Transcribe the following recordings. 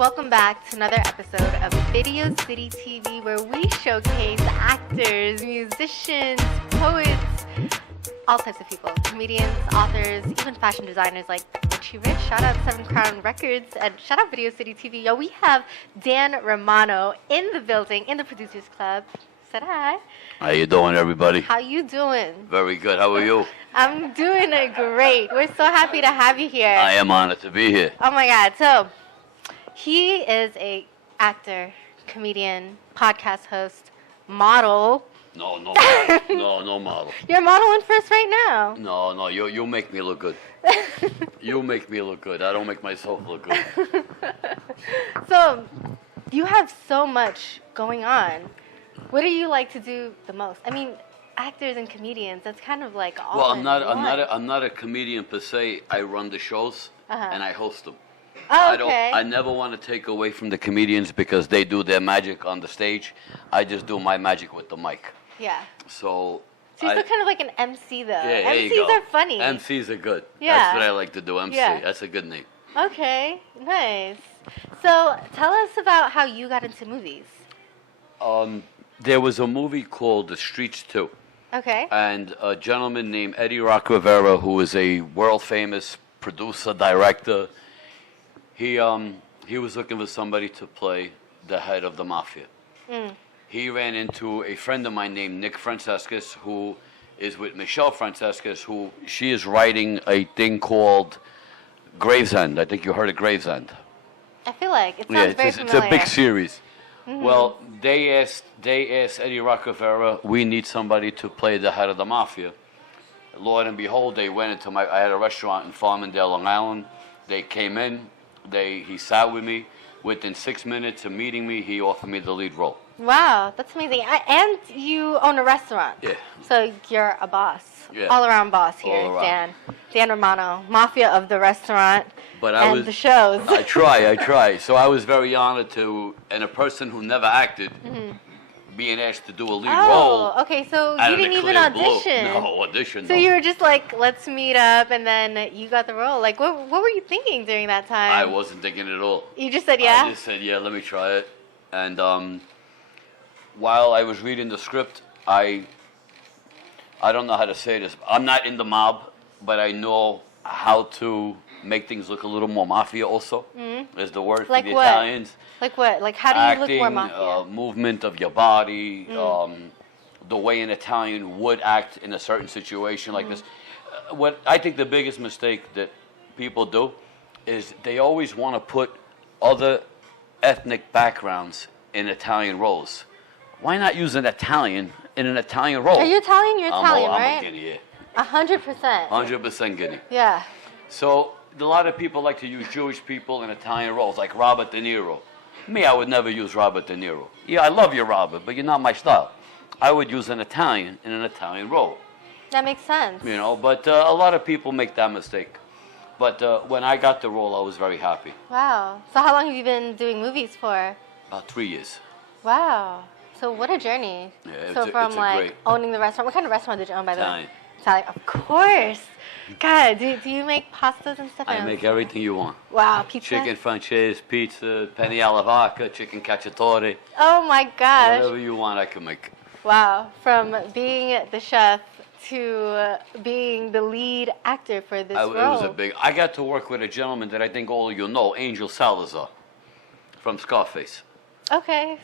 Welcome back to another episode of Video City TV, where we showcase actors, musicians, poets, all types of people, comedians, authors, even fashion designers like Richie Rich. Shout out 7 Crown Records and shout out Video City TV. Yo, we have Dan Romano in the building, in the Producers Club. Said hi. How you doing, everybody? How you doing? Very good. How are you? I'm doing great. We're so happy to have you here. I am honored to be here. Oh my God. So, he is a actor, comedian, podcast host, model. No model. No model. You're modeling for us right now. No, you make me look good. You make me look good. I don't make myself look good. So, you have so much going on. What do you like to do the most? I mean, actors and comedians, that's kind of like all Well, in I'm not a comedian per se. I run the shows and I host them. Oh, okay. I never want to take away from the comedians because they do their magic on the stage. I just do my magic with the mic. Yeah. So you're still kind of like an MC, though. Yeah, MCs are funny. MCs are good. Yeah. That's what I like to do, MC. Yeah. That's a good name. Okay, nice. So tell us about how you got into movies. There was a movie called The Streets 2. Okay. And a gentleman named Eddie Rock Rivera, who is a world-famous producer, director, he was looking for somebody to play the head of the mafia. He ran into a friend of mine named Nick Francescus, who is with Michelle Francescus, who she is writing a thing called Gravesend. I think you heard of Gravesend. I feel like it sounds very familiar. It's a big series. Well, they asked Eddie Rock Rivera, we need somebody to play the head of the mafia. Lord and behold, they went into I had a restaurant in Farmingdale, Long Island. They came in, he sat with me. Within 6 minutes of meeting me, he offered me the lead role. Wow, that's amazing. And you own a restaurant. Yeah. So you're a boss. Yeah. All-around boss here, All around. Dan Romano, mafia of the restaurant the shows. I try. So I was very honored to, and a person who never acted, being asked to do a lead role. Oh, okay, so you didn't even audition. No, audition. So you were just like, let's meet up, and then you got the role. Like, what were you thinking during that time? I wasn't thinking at all. You just said yeah? I just said, yeah, let me try it. And while I was reading the script, I don't know how to say this. I'm not in the mob, but I know how to make things look a little more mafia also, is the word like for the what? Italians. Like what? Like how do you look more mafia? Movement of your body, the way an Italian would act in a certain situation like this. What I think the biggest mistake that people do is they always want to put other ethnic backgrounds in Italian roles. Why not use an Italian in an Italian role? Are you Italian? You're Italian, right? I'm a Guinea, yeah. 100%. 100% Guinea. Yeah. So a lot of people like to use Jewish people in Italian roles, like Robert De Niro. Me, I would never use Robert De Niro. Yeah, I love you, Robert, but you're not my style. I would use an Italian in an Italian role. That makes sense. You know, but a lot of people make that mistake. But when I got the role, I was very happy. Wow. So how long have you been doing movies for? About 3 years. Wow. So what a journey. Yeah, so from like owning the restaurant, what kind of restaurant did you own by the way? Italian. Of course. God, do you make pastas and stuff? I make everything you want. Wow, pizza? Chicken francese, pizza, penne alla vacca, chicken cacciatore. Oh my gosh. Whatever you want, I can make. Wow, from being the chef to being the lead actor for this role. It was I got to work with a gentleman that I think all of you know, Angel Salazar, from Scarface. Okay.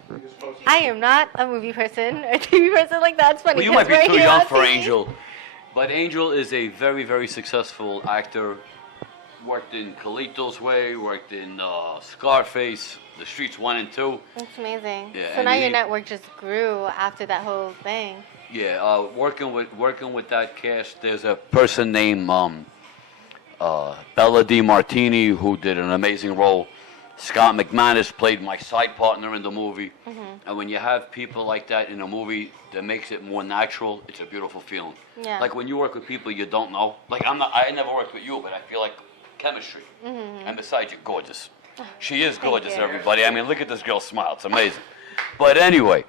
I am not a movie person or a TV person like that. It's funny. Well, you might be too young for Angel. But Angel is a very, very successful actor. Worked in Carlito's Way, worked in Scarface, The Streets 1 and 2. That's amazing. Yeah, so now your network just grew after that whole thing. Yeah, working with that cast, there's a person named Bella Di Martini who did an amazing role. Scott McManus played my side partner in the movie. And when you have people like that in a movie that makes it more natural, it's a beautiful feeling. Yeah. Like when you work with people you don't know. Like I never worked with you, but I feel like chemistry. And besides, you're gorgeous. She is gorgeous, everybody. I mean, look at this girl smile. It's amazing. But anyway,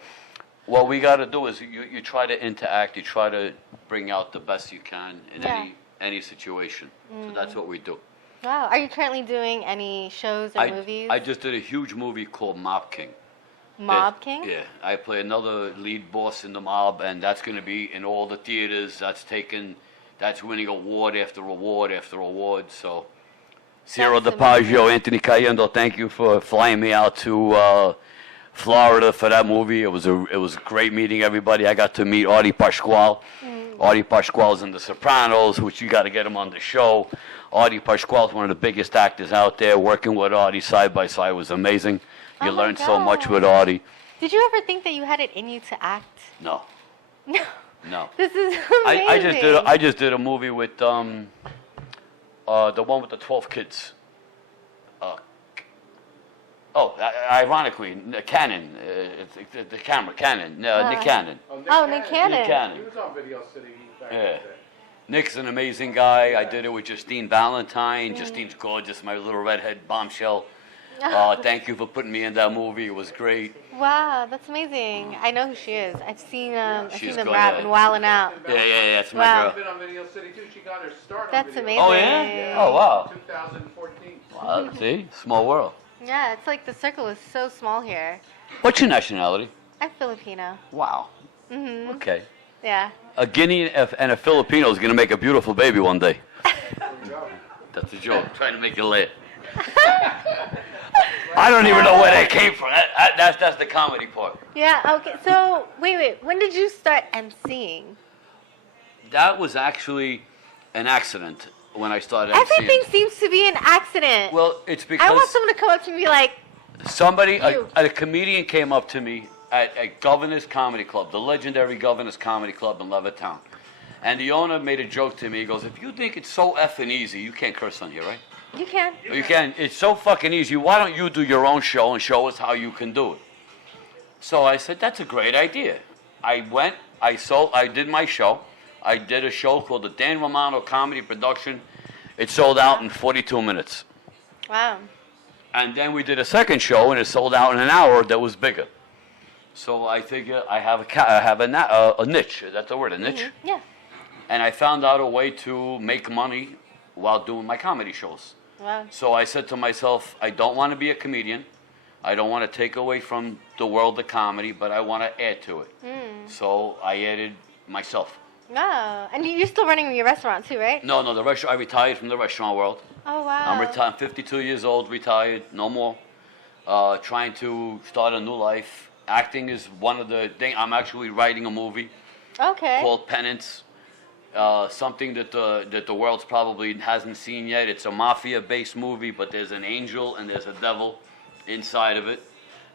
what we got to do is you try to interact. You try to bring out the best you can in any situation. So that's what we do. Wow. Are you currently doing any shows or movies? I just did a huge movie called Mob King. Mob King? Yeah, I play another lead boss in the mob, and that's going to be in all the theaters. That's winning award after award after award. So, Ciro That's DiPaggio, Anthony Cayendo, thank you for flying me out to Florida for that movie. It was a great meeting everybody. I got to meet Artie Pasquale. Artie Pasquale's in The Sopranos, which you got to get him on the show. Artie Pasquale's one of the biggest actors out there. Working with Artie side by side was amazing. You Oh my learn so much God. with Artie. Did you ever think that you had it in you to act? No, No. no. This is amazing. I just did a movie with the one with the 12 kids. Ironically, Cannon, the camera, Cannon, Nick Cannon. Nick Cannon. Nick Cannon. He was on Video City back in Yeah. the day. Nick's an amazing guy. I did it with Justine Valentine. Justine's gorgeous, my little redhead bombshell. Thank you for putting me in that movie. It was great. Wow, that's amazing. I know who she is. I've seen She's them good, rap yeah. and wilding out. Yeah, that's my Wow. girl. She's been on Video City too. She got her start That's on Video amazing. Oh, yeah? Oh, wow. 2014. Well, see? Small world. Yeah, it's like the circle is so small here. What's your nationality? I'm Filipino. Wow. Mhm. Okay. Yeah. A Guinean and a Filipino is going to make a beautiful baby one day. That's a joke. Trying to make you laugh. I don't even know where that came from. That's the comedy part. Yeah. Okay. So wait. When did you start emceeing? That was actually an accident when I started emceeing. Everything seems to be an accident. Well, it's because I want someone to come up to me and be like, somebody, You. a comedian came up to me at Governor's Comedy Club, the legendary Governor's Comedy Club in Levittown. And the owner made a joke to me. He goes, if you think it's so effing easy, you can't curse on here, right? you can. You can. It's so fucking easy. Why don't you do your own show and show us how you can do it? So I said, that's a great idea. I went, I did my show. I did a show called the Dan Romano Comedy Production. It sold out in 42 minutes. Wow. And then we did a second show, and it sold out in an hour that was bigger. So I figure I have a niche. Is that the word, a niche? Yeah. And I found out a way to make money while doing my comedy shows. Wow. So I said to myself, I don't want to be a comedian. I don't want to take away from the world of comedy, but I want to add to it. So I added myself. Wow. And you're still running your restaurant too, right? No, the restaurant. I retired from the restaurant world. Oh wow. I'm retired. I'm 52 years old, retired, no more. Trying to start a new life. Acting is one of the things. I'm actually writing a movie Okay. called Penance. Something that the world's probably hasn't seen yet. It's a mafia-based movie, but there's an angel and there's a devil inside of it,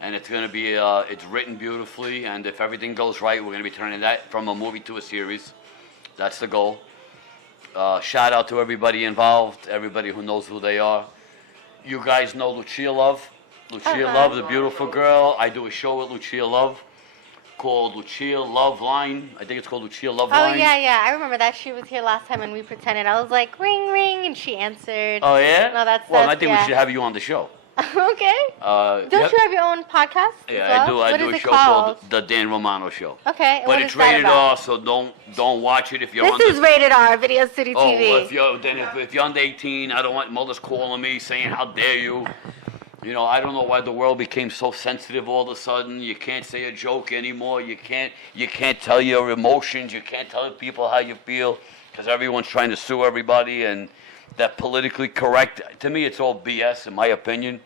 and it's going to be it's written beautifully. And if everything goes right, we're going to be turning that from a movie to a series. That's the goal. Shout out to everybody involved, everybody who knows who they are. You guys know Lucia Love. Lucia Love, the beautiful girl. I do a show with Lucia Love called Lucia Love Line. I think it's called Lucia Love Oh Line. yeah. I remember that she was here last time and we pretended. I was like, ring, ring, and she answered. Oh, yeah? No, that's Well, I think yeah. we should have you on the show. Okay. Don't you have your own podcast? Yeah, as well? I do. I What do is a it show called? called The Dan Romano Show. Okay. and But what it's is that rated about? R, so don't watch it if you're This under. is rated R, Video City Oh, TV. if you're under 18, I don't want mothers calling me saying, "How dare you?" You know, I don't know why the world became so sensitive all of a sudden. You can't say a joke anymore. You can't tell your emotions. You can't tell people how you feel because everyone's trying to sue everybody, and that politically correct. To me, it's all BS, in my opinion.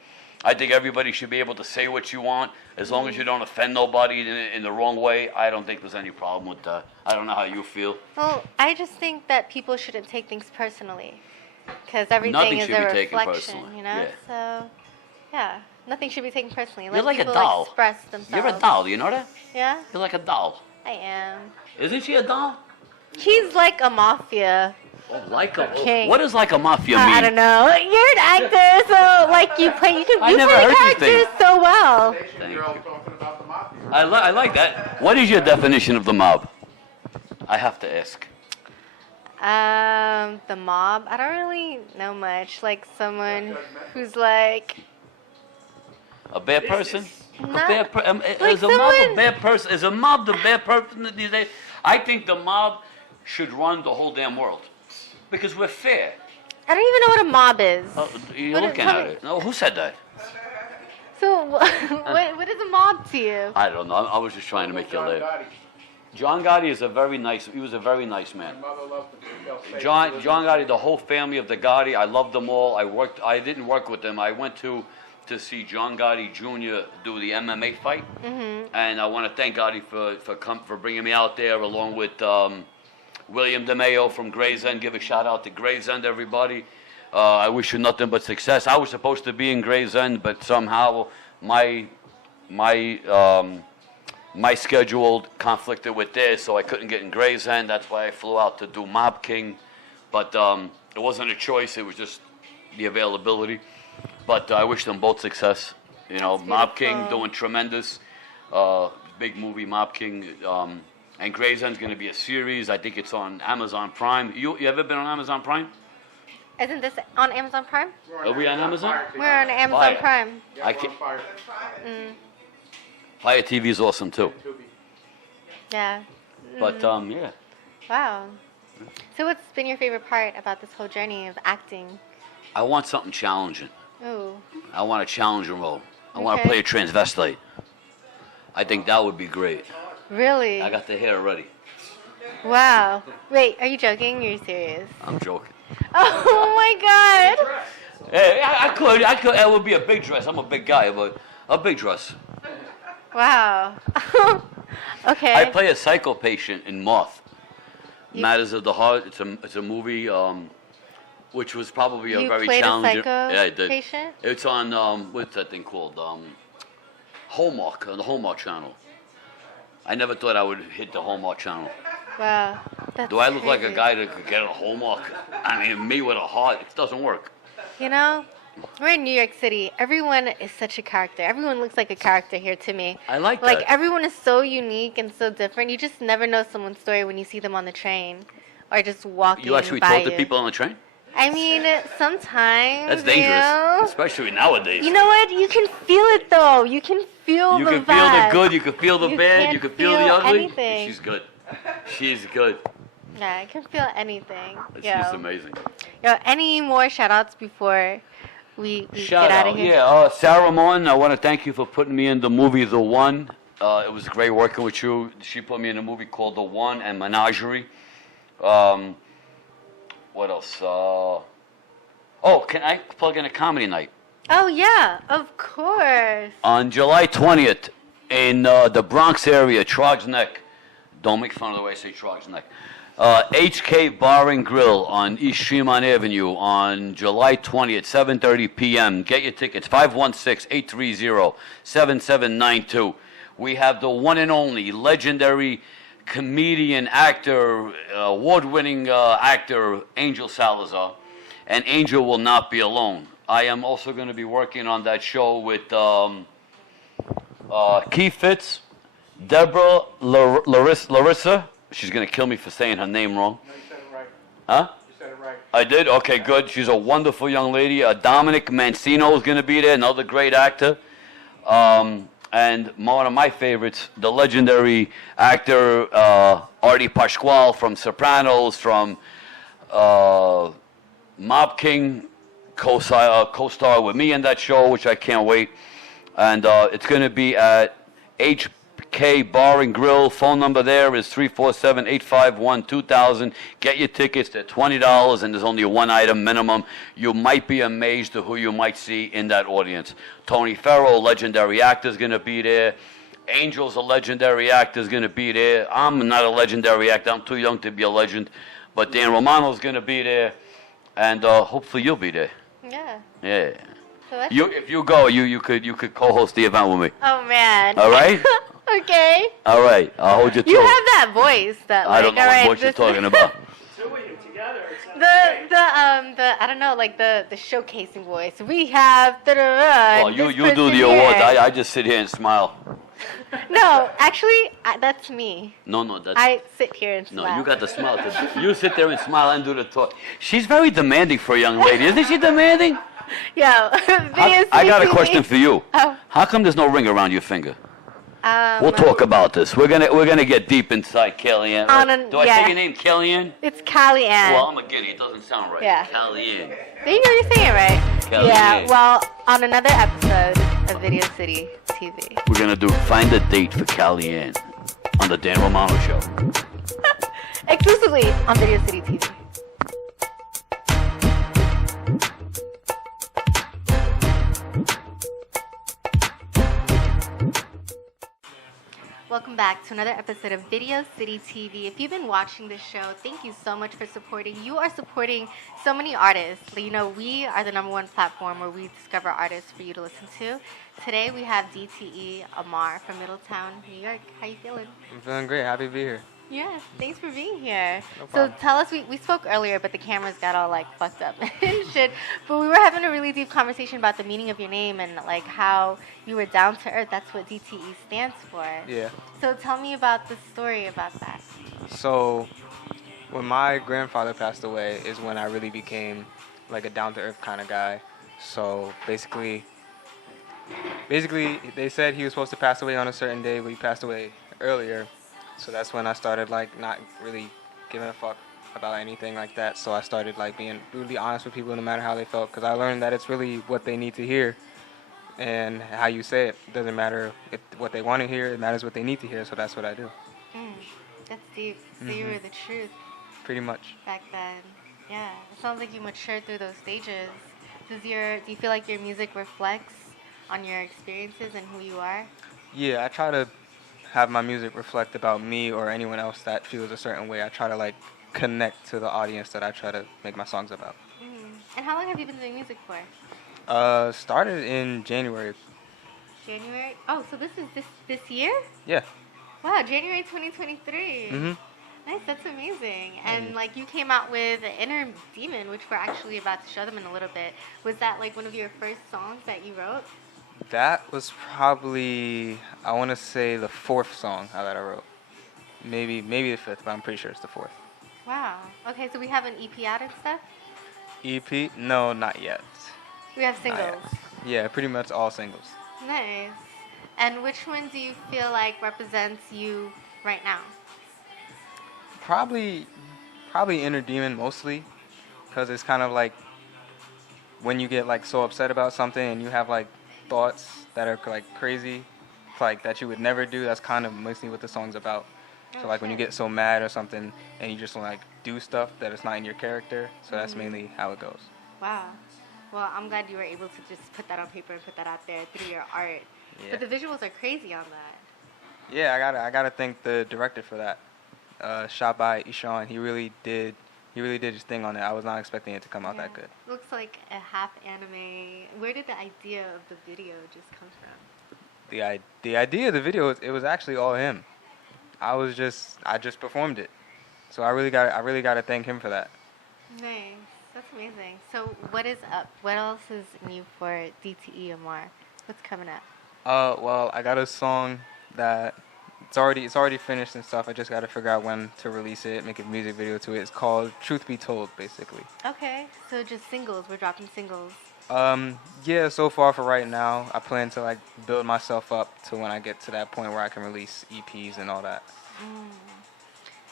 I think everybody should be able to say what you want as long as you don't offend nobody in the wrong way. I don't think there's any problem with that. I don't know how you feel. Well, I just think that people shouldn't take things personally, because everything Nothing is should a be taken reflection, personally, you know. yeah. So, yeah, nothing should be taken personally. You're Let like a people doll. express themselves. You're a doll. Do you know that? Yeah, You're like a doll. I am. Isn't she a doll? He's like a mafia. Oh, like a. King. What does like a mafia mean? I don't know. You're an actor, so like you play I you never play heard these characters things. so well. Nation girl talking about the mafia. I like that. What is your definition of the mob? I have to ask. The mob. I don't really know much. Like someone who's like A bad person? Not- Is a mob a someone- bad person? Is a mob the bad person these days? I think the mob should run the whole damn world because we're fair. I don't even know what a mob is. Oh, you're What- looking tell at me- it. No, who said that? So what is a mob to you? I don't know. I was just trying to make you John laugh. Gotti. John Gotti is a very nice. He was a very nice man. My mother loved him. They'll say John he was- Gotti, the whole family of the Gotti, I loved them all. I didn't work with them. I went to see John Gotti Jr. do the MMA fight, and I want to thank Gotti for bringing me out there along with William DeMayo from Gray's End. Give a shout out to Gray's End, everybody. I wish you nothing but success. I was supposed to be in Gray's End, but somehow my schedule conflicted with theirs, so I couldn't get in Gray's End. That's why I flew out to do Mob King. But it wasn't a choice. It was just the availability. But I wish them both success. You know, Mob King beautiful. doing tremendous. Big movie, Mob King. And Gray's End's going to be a series. I think it's on Amazon Prime. You ever been on Amazon Prime? Isn't this on Amazon Prime? Are we on Amazon? Fire TV. We're on Amazon Fire. Prime. Yeah, I we're on can't- Fire. Fire TV is awesome too. Tubi. Yeah. But yeah. Wow. So what's been your favorite part about this whole journey of acting? I want something challenging. Ooh. I want a challenging role. I want to Okay. play a transvestite. I think that would be great. Really? I got the hair ready. Wow. Wait, are you joking? Or are you serious? I'm joking. Oh my god. Hey, I could. It would be a big dress. I'm a big guy, but a big dress. Wow. Okay. I play a psycho patient in Moth. You- Matters of the Heart. It's a movie, which was probably a You very played a challenging. psycho Yeah, I did. patient? It's on what's that thing called? Hallmark, on the Hallmark channel. I never thought I would hit the Hallmark channel. Wow. That's Do I look like a crazy. guy that could get a Hallmark? I mean, me with a heart, it doesn't work. You know, we're in New York City. Everyone is such a character. Everyone looks like a character here to me. I like Like that. everyone is so unique and so different. You just never know someone's story when you see them on the train or just walking You actually by talk to you. people on the train? I mean, sometimes. That's you dangerous, know? especially nowadays. You know what? You can feel it though. You can feel You the can feel the vibe. good, you can feel the You bad, can't you can feel the feel ugly. anything. She's good. She's good. Yeah, I can feel anything. She's amazing. Yo, any more shout outs before we Shout get out out, of here? yeah. Sarah Morton, I want to thank you for putting me in the movie The One. It was great working with you. She put me in a movie called The One and Menagerie. What else? Can I plug in a comedy night? Oh, yeah, of course. On July 20th in the Bronx area, Trog's Neck. Don't make fun of the way I say Trog's Neck. HK Bar and Grill on East Tremont Avenue on July 20th, 7:30 p.m. Get your tickets, 516-830-7792. We have the one and only legendary comedian, actor, award-winning actor, Angel Salazar. And Angel will not be alone. I am also going to be working on that show with Keith Fitz, Deborah Larissa. She's going to kill me for saying her name wrong. No, you said it right. Huh? You said it right. I did? Okay, good. She's a wonderful young lady. Dominic Mancino is going to be there, another great actor. And one of my favorites, the legendary actor Artie Pasquale from Sopranos, from Mob King, co-star with me in that show, which I can't wait. And it's going to be at HK Bar and Grill. Phone number there is 347-851-2000. Get your tickets. They're $20, and there's only one item minimum. You might be amazed at who you might see in that audience. Tony Farrell, legendary actor, is going to be there. Angel's a legendary actor, is going to be there. I'm not a legendary actor. I'm too young to be a legend. But Dan Romano's going to be there. And hopefully you'll be there. Yeah. Yeah. So that's If you go, you could co-host the event with me. Oh, man. All right? Okay. All right. I'll hold you to You it. have that voice that, like, I don't know all what right, voice you're this- talking about. the I don't know, like the showcasing voice. We have Well, you do the awards. I just sit here and smile. No, actually, that's me. No, that's I sit here and smile. no. You got the smile. You sit there and smile and do the talk. She's very demanding for a young lady, isn't she? Demanding. Yo, videos. I got a TV. question for you. Oh. How come there's no ring around your finger? We'll talk about this. We're gonna get deep inside Kellyanne. Do I say your name, Kellyanne? It's Kellyanne. Well, I'm a guinea. It doesn't sound right. Yeah. Kellyanne. There you go, you're saying it right. Kellyanne. Yeah, well, on another episode of Video City TV. We're gonna find a date for Kellyanne on the Dan Romano Show. Exclusively on Video City TV. Welcome back to another episode of Video City TV. If you've been watching this show, thank you so much for supporting. You are supporting so many artists. You know, we are the #1 platform where we discover artists for you to listen to. Today we have DTE Amarr from Middletown, New York. How you feeling? I'm feeling great. Happy to be here. Yes, thanks for being here. No So problem. tell us, we spoke earlier, but the cameras got all like fucked up and shit. But we were having a really deep conversation about the meaning of your name and like how you were down to earth. That's what DTE stands for. Yeah. So tell me about the story about that. So, when my grandfather passed away is when I really became like a down-to-earth kind of guy. So basically, they said he was supposed to pass away on a certain day, but he passed away earlier. So that's when I started like not really giving a fuck about anything like that. So I started like being really honest with people no matter how they felt, because I learned that it's really what they need to hear and how you say it. Doesn't matter if what they want to hear, it matters what they need to hear. So that's what I do. That's deep. So you were the truth Pretty much. back then. Yeah, it sounds like you matured through those stages. Do you feel like your music reflects on your experiences and who you are? Yeah, I try to have my music reflect about me or anyone else that feels a certain way. I try to like connect to the audience that I try to make my songs about. And how long have you been doing music for? Started in January. January? Oh, so this is this year? Yeah. Wow, January 2023. Mhm. Nice, that's amazing. And like you came out with Inner Demon, which we're actually about to show them in a little bit. Was that like one of your first songs that you wrote? That was probably, I want to say, the 4th song that I wrote. Maybe the 5th, but I'm pretty sure it's the 4th. Wow. Okay, so we have an EP out and stuff? EP? No, not yet. We have Not singles. yet. Yeah, pretty much all singles. Nice. And which one do you feel like represents you right now? Probably Inner Demon mostly, because it's kind of like when you get like so upset about something and you have like thoughts that are like crazy, like that you would never do. That's kind of mostly what the song's about. So like when you get so mad or something and you just want to like do stuff that is not in your character. So that's mainly how it goes. Wow. Well, I'm glad you were able to just put that on paper and put that out there through your art. Yeah. But the visuals are crazy on that. Yeah, I gotta thank the director for that. Shot by Iman. He really did his thing on it. I was not expecting it to come out that good. Looks like a half anime. Where did the idea of the video just come from? The idea of the video, it was actually all him. I just performed it. So I really got to thank him for that. Nice. That's amazing. So what is up? What else is new for DTE Amarr? What's coming up? Well, I got a song that it's already finished and stuff. I just got to figure out when to release it, make a music video to it. It's called Truth Be Told, basically. Okay. So just singles. We're dropping singles. Yeah, so far for right now, I plan to like build myself up to when I get to that point where I can release EPs and all that.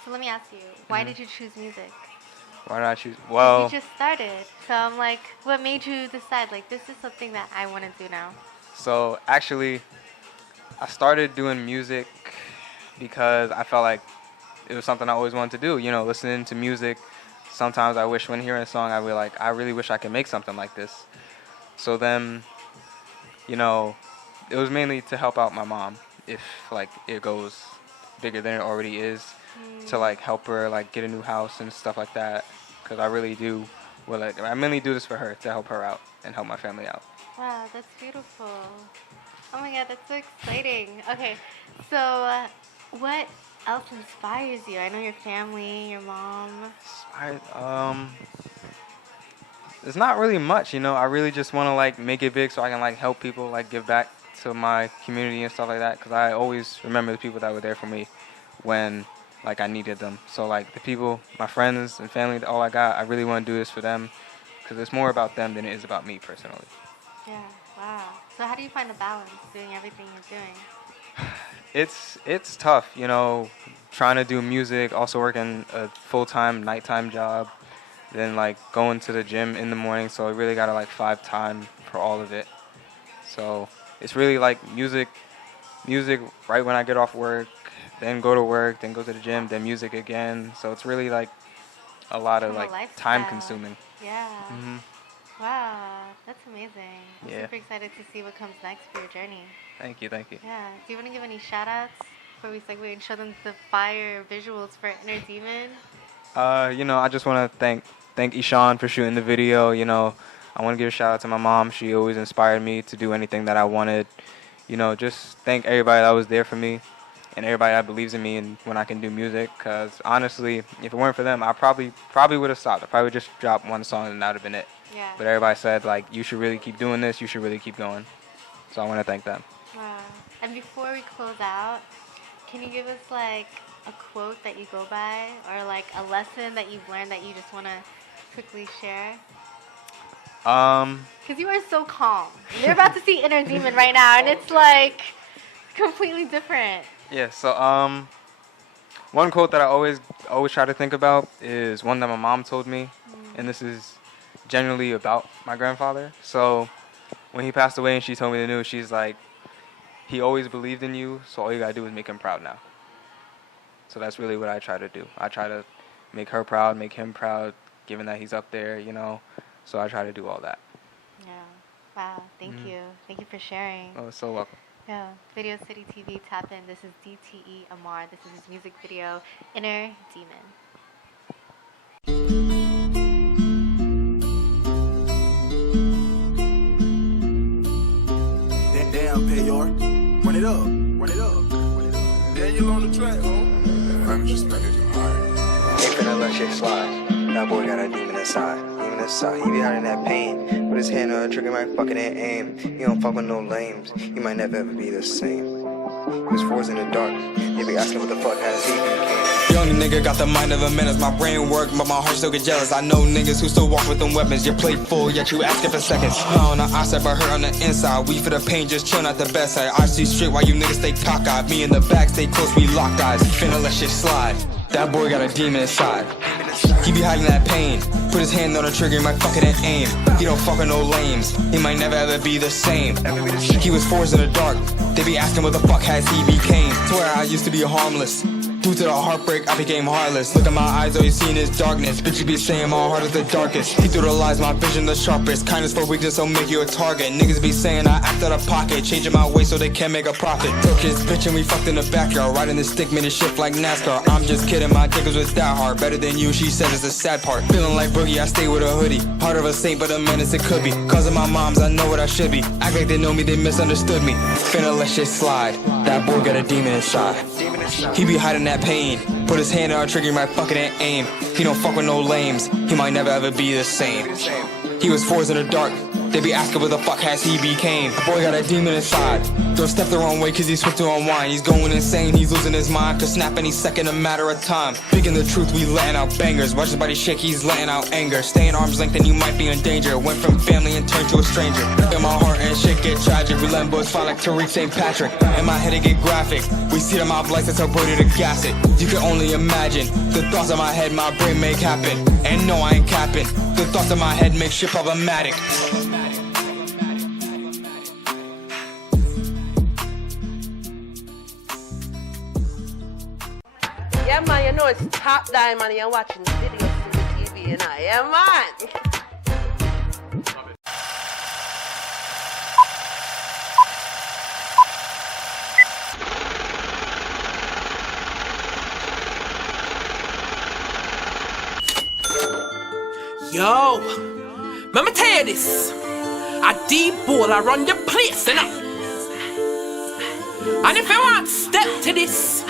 So let me ask you, why did you choose music? Why did I choose? Well, You just started. So I'm like, what made you decide, like, this is something that I want to do now? so actually, I started doing music because I felt like it was something I always wanted to do. You know, listening to music. Sometimes I wish when hearing a song, I'd be like, I really wish I could make something like this. So then, you know, it was mainly to help out my mom if like it goes bigger than it already is, to like help her like get a new house and stuff like that. Because I really do, I mainly do this for her, to help her out and help my family out. Wow, that's beautiful. Oh my god, that's so exciting. Okay, so what else inspires you? I know your family, your mom. It's not really much, you know. I really just want to like make it big so I can like help people, like give back to my community and stuff like that. Because I always remember the people that were there for me when like I needed them. So like the people, my friends and family, all I got, I really want to do this for them because it's more about them than it is about me personally. Yeah, wow. So how do you find the balance doing everything you're doing? It's tough, you know, trying to do music, also working a full-time nighttime job, then like going to the gym in the morning. So I really gotta like find time for all of it. So it's really like music right when I get off work, then go to work, then go to the gym, then music again. So it's really like a lot of like time consuming. Yeah. Mhm. Wow, that's amazing. I'm Yeah. super excited to see what comes next for your journey. Thank you. Yeah. Do you want to give any shout outs before we segue and show them the fire visuals for Inner Demon? You know, I just want to thank Ishan for shooting the video. You know, I want to give a shout out to my mom. She always inspired me to do anything that I wanted. You know, just thank everybody that was there for me and everybody that believes in me and when I can do music. Because honestly, if it weren't for them, I probably would have stopped. I probably just dropped one song and that would have been it. Yeah. But everybody said, like, you should really keep doing this. You should really keep going. So I want to thank them. Wow. And before we close out, can you give us like a quote that you go by or like a lesson that you've learned that you just want to quickly share? Because you are so calm. You're about to see Inner Demon right now, and it's like completely different. Yeah, so one quote that I always try to think about is one that my mom told me, and this is generally about my grandfather. So when he passed away and she told me the news, she's like, he always believed in you, so all you gotta do is make him proud now. So that's really what I try to do. I try to make her proud, make him proud, given that he's up there, you know. So I try to do all that. Yeah. Wow. Thank you. Thank you for sharing. Oh, so welcome. Yeah. Video City TV, tap in. This is DTE Amarr. This is his music video, Inner Demon. Damn, Payor. Run it up. Run it up. Run it up. Daniel on the track, ho. I'm just making it hard. Ain't finna let shit slide. That boy got a demon inside. Demon inside. He be hiding that pain. Put his hand on the trigger, might fucking at aim. He don't fuck with no lames. He might never ever be the same. His fours in the dark. They be asking what the fuck has he became. Young nigga got the mind of a menace. My brain work, but my heart still get jealous. I know niggas who still walk with them weapons. Your plate full, yet you asking for seconds. Not on the outside, but hurt on the inside. We for the pain, just chill at the best side. I see straight while you niggas stay cockeyed. Me in the back, stay close, we locked eyes. Finna let shit slide. That boy got a demon inside. He be hiding that pain. Put his hand on the trigger, he might fuck it and aim. He don't fuck with no lames. He might never ever be the same. He was forced in the dark. They be asking what the fuck has he became. Swear I used to be harmless. Due to the heartbreak, I became heartless. Look at my eyes, all you seen is darkness. Bitch, you be saying my heart is the darkest. He threw the lies, my vision the sharpest. Kindness for weakness, so make you a target. Niggas be saying I act out of pocket. Changing my way so they can make a profit. Took his bitch and we fucked in the backyard. Riding the stick, made it shift like NASCAR. I'm just kidding, my tickles was that hard. Better than you, she said it's the sad part. Feeling like Boogie, I stay with a hoodie. Heart of a saint, but a menace it could be. Cause of my moms, I know what I should be. Act like they know me, they misunderstood me. Finna let shit slide. That boy got a demon inside. He be hiding that pain. Put his hand on our trigger, he might fuck it and aim. He don't fuck with no lames. He might never ever be the same. He was forced in the dark. They be asking what the fuck has he became. The boy got a demon inside. Don't step the wrong way cause he's swift to unwind. He's going insane, he's losing his mind. Could snap any second, a matter of time. Speaking the truth, we letting out bangers. Watch his body shake, he's letting out anger. Stay in arm's length and you might be in danger. Went from family and turned to a stranger. In my heart and shit get tragic. We letting boys fight like Tariq St. Patrick. In my head it get graphic. We see the mob lights, that's how ready to gas it. You can only imagine the thoughts in my head my brain make happen. And no, I ain't capping. The thoughts in my head make shit problematic. Yeah, man, you know it's top diamond and you're watching videos on the TV, you know. Yeah, man. Yo, let me tell you this. A deep ball around your place, you know. And if you want step to this,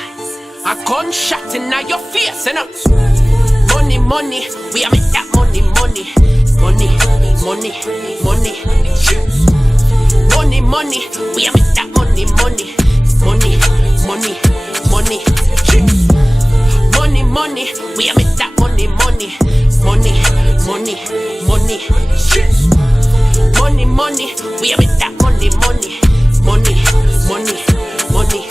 a gunshot in your face, you know. Money, money, we are make that money, money. Money, money, money. Money, money, we are make that money, money. Money, money, money. Money, money, we are make that money, money. Money, money, money. Money, money, we are make that money, money. Money, money, money.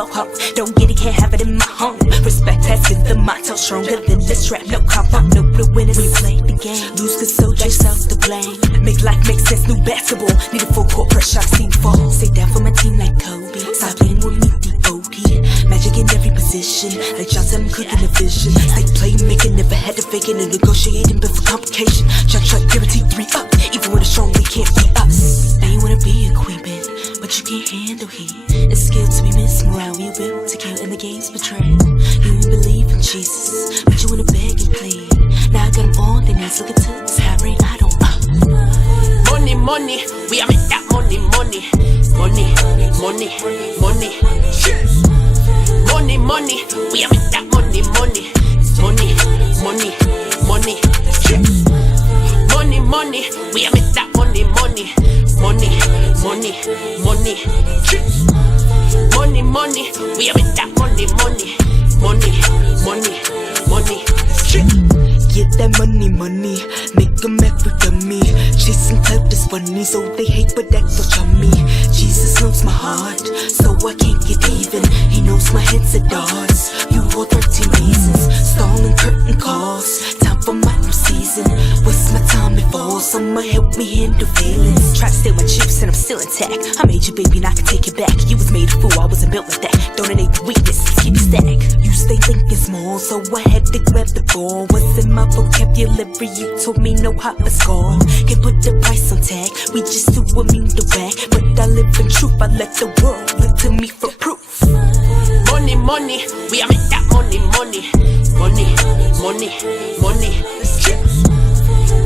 flow, ho. Don't get it, can't have it in my home. Respect has been the motto, stronger than this rap. No combo, no blue winners. When you play the game, lose cause so yourself to blame. Make life make sense, new basketball. Need a full court press, I've seen fall. Stay down for my team like Kobe. Stop playing with me, D.O.D. Magic in every position, like Johnson, I'm cooking the vision. Stay playmaking, never had to fake it and negotiating before complication. Shot track, guaranteed 3 up. Even when it's strong, we can't be us. Now you wanna be a queen, but you can't handle heat. It's skill to be missed, morale we will to kill in the game's betrayal. You ain't believe in Jesus, but you wanna beg and plead. Now I got them on their knees, looking to the sky, rain, I don't Money, money, we are make that money, money. Money, money, money. Money, money, we are make that money, money. Money, money, money. Money, money, we are make that money, money. Money, money, money. Money, money, we are make that money, money. Money, money, money. get that money, make them every dummy. Chasing clout is funny, so they hate, but that's so chummy. Jesus knows my heart, so I can't get even. He knows my head's a darts. You hold 13 reasons, stalling curtain calls. Time for my new season. What's my time before? Someone help me handle feelings. Try to steal my chips and I'm still intact. I made you, baby, and I can take it back. You was made a fool, I wasn't built like that. Donate the weakness, keep it stack. You stay thinking small, so I had to grab the ball. What's in my vocabulary? You told me no hot but score. Can't put the price on tag. We just do what mean the rag. But I live in truth. I let the world look to me for proof. Money, money, we are make that money, money, money, money, money.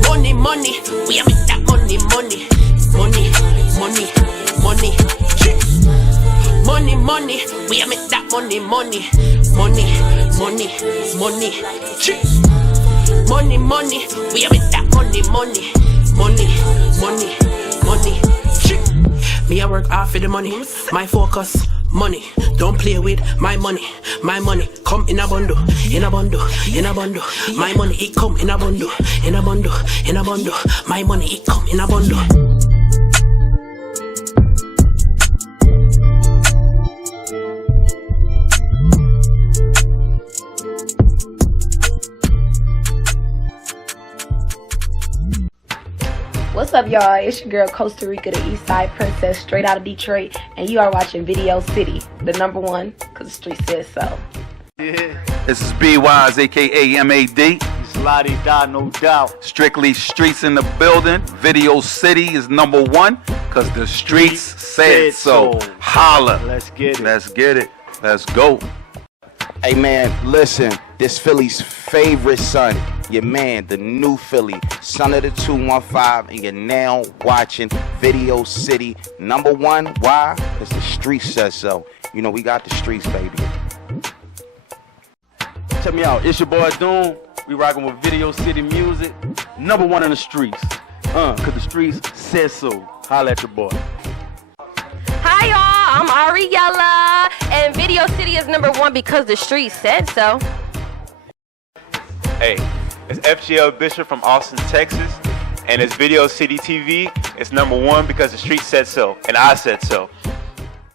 Money, money, we are make that money, money, money, money, money. Money, money, we are make that money, money, money, money, money. Money, money, we are make that money, money, money, money, money. Me I work hard for the money, my focus, money. Don't play with my money. My money come in a bundle, in a bundle, in a bundle. My money it come in a bundle, in a bundle, in a bundle. My money it come in a bundle. What's up, y'all? It's your girl Costareekaa, the East Side Princess, straight out of Detroit, and you are watching Video City, the #1, because the street says so. Yeah. This is B-Wise, aka MAD. It's Lottie Da, no doubt. Strictly Streets in the building. Video City is #1, because the streets said so. Holla. Let's get it. Let's get it. Let's go. Hey man, listen, this Philly's favorite son, your man, the new Philly, son of the 215, and you're now watching Video City #1. Why? Because the streets says so. You know, we got the streets, baby. Check me out, it's your boy Doon. We rocking with Video City music, #1 in the streets. Cause the streets says so. Holla at your boy. Hi y'all, I'm Ariella, and Video City is #1 because the street said so. Hey, it's FGL Bishop from Austin, Texas, and it's Video City TV. It's #1 because the street said so, and I said so.